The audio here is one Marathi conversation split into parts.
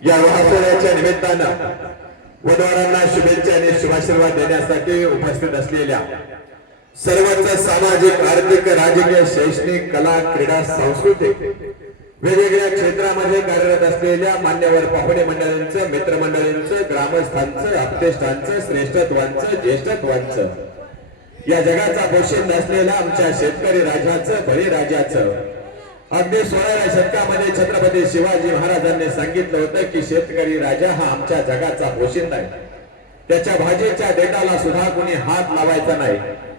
या महोत्सवाच्या निमित्तानं वधूवरांना शुभेच्छा आणि शुभाशीर्वाद देण्यासाठी उपस्थित असलेल्या सर्वच सामाजिक आर्थिक राजकीय शैक्षणिक कला क्रीडा सांस्कृतिक वेगवेगळ्या क्षेत्रामध्ये कार्यरत असलेल्या मान्यवर पाहुणे मंडळींचं मित्रमंडळींचं ग्रामस्थांचं आपतेष्ठांचं श्रेष्ठत्वांचं ज्येष्ठत्वांचं. या जगाचा पोषण नसलेल्या आमच्या शेतकरी राजाचं बळीराजाचं अगदी सोळाव्या शतकामध्ये छत्रपती शिवाजी महाराजांनी सांगितलं होतं की शेतकरी राजा हा आमच्या जगाचा पोशिंदा आहे. त्याच्या भाजीच्या देटाला सुद्धा कोणी हात लावायचा नाही.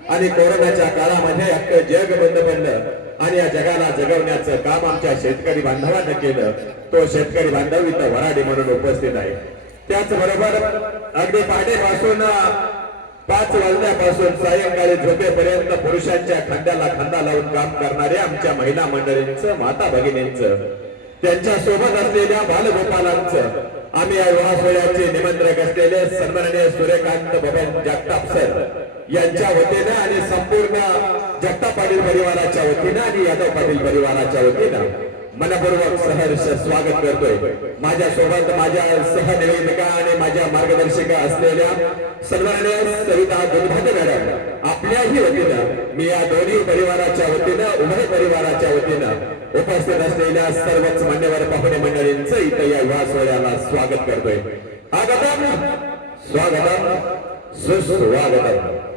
आणि कोरोनाच्या काळामध्ये अख्खं जग बंद पडलं आणि या जगाला जगवण्याचं काम आमच्या शेतकरी बांधवानं केलं. तो शेतकरी बांधव इथं वराडी म्हणून उपस्थित आहे. त्याचबरोबर अगदी पाण्यापासून पाच वाजल्यापासून सायंकाळी झोपेपर्यंत पुरुषांच्या खांद्याला खांदा लावून काम करणाऱ्या आमच्या महिला मंडळींचं माता भगिनींचं त्यांच्यासोबत असलेल्या बालगोपालांचं आम्ही या विवाह सोहळ्याचे निमंत्रक असलेले सन्माननीय सूर्यकांत भवन जगताप सर यांच्या वतीनं आणि संपूर्ण जगताप पाटील परिवाराच्या वतीनं आणि यादव पाटील परिवाराच्या वतीनं मनपूर्वक सहर्ष स्वागत करतोय. माझ्या सोबत माझ्या सहनिवेदिका आणि माझ्या मार्गदर्शिका असलेल्या सन्माननीय सविता गुलभाटे मॅडम आपल्याही वतीनं मी या दोन्ही परिवाराच्या वतीनं उभय परिवाराच्या वतीनं उपस्थित असलेल्या सर्वच मान्यवर पाहुणे मंडळींचं इथं या विवाह सोहळ्याला स्वागत करतोय. आगतम स्वागतम. सुस्वागतम.